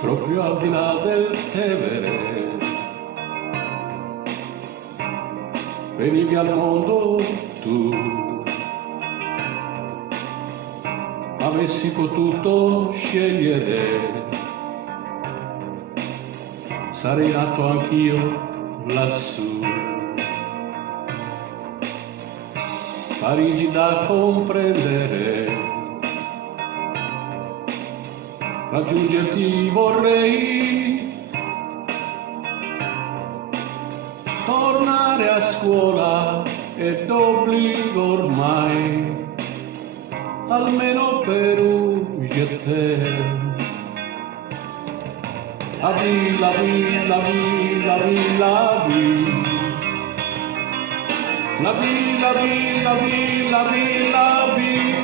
proprio al di là del Tevere. Venivi al mondo tu, avessi potuto scegliere, sarei nato anch'io lassù. Parigi da comprendere, raggiungerti vorrei, tornare a scuola è d'obbligo ormai, almeno per un jeté. La vie, la vie, la vie, la vie, la vie. La vie, la vie, la vie, la vie, la vie.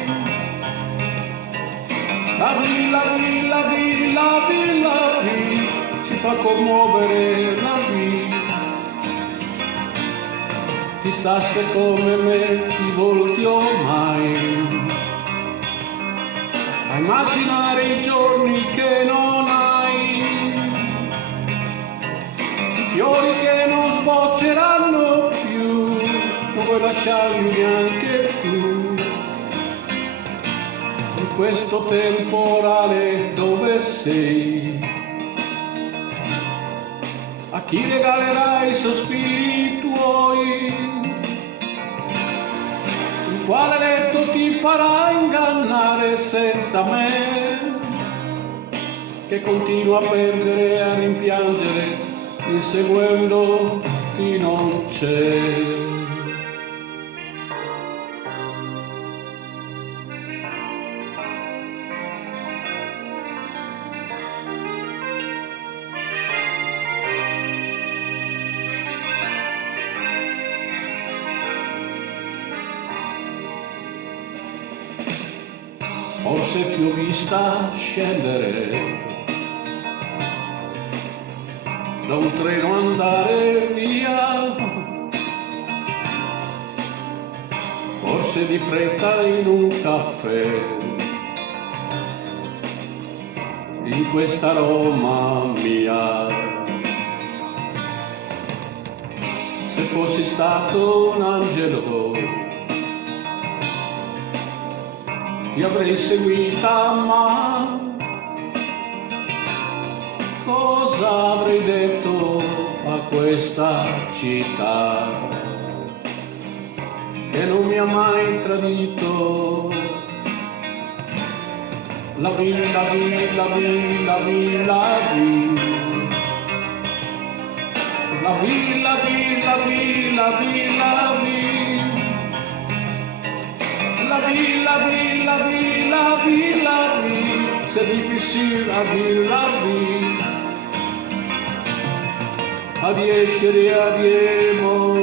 La vie, la vie, la vie, la vie, la vie. Ci fa commuovere la vie. Chissà se come me ti volti ormai a immaginare i giorni che non hai, i fiori che non sbocceranno più, non vuoi lasciarli neanche tu, in questo temporale dove sei. A chi regalerai i sospiri tuoi? In quale letto ti farà ingannare senza me? Che continua a perdere e a rimpiangere, inseguendo chi non c'è. Forse ti ho vista scendere da un treno, andare via, forse di fretta in un caffè, in questa Roma mia. Se fossi stato un angelo ti avrei seguita, ma cosa avrei detto a questa città che non mi ha mai tradito? La vie, la vie, la vie, la vie, la vie. La vie, la vie, la vie, la vie, la vie. La vie, la vie, la vie, la vie, la vie, c'est difficile à dire la vie. Adieu chérie, adieu mon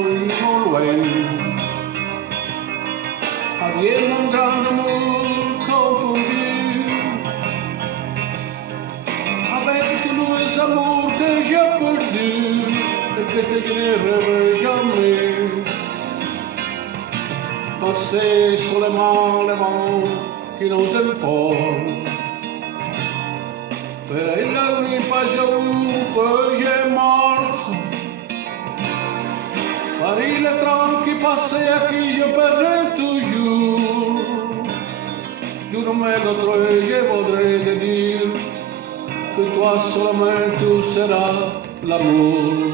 loin. Adieu mon grand amour confondu avec tous les amours que j'ai perdus et que je ne rêverai jamais. Passer seulement les moments qui nous importent. Per il nuit pas une feuille morte. Par le train qui passait à qui je perdrai toujours. D'une main l'autre je voudrais te dire que toi seulement tu seras l'amour.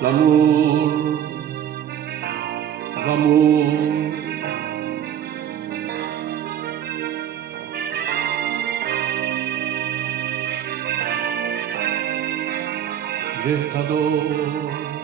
L'amour. L'amour. Je t'adore.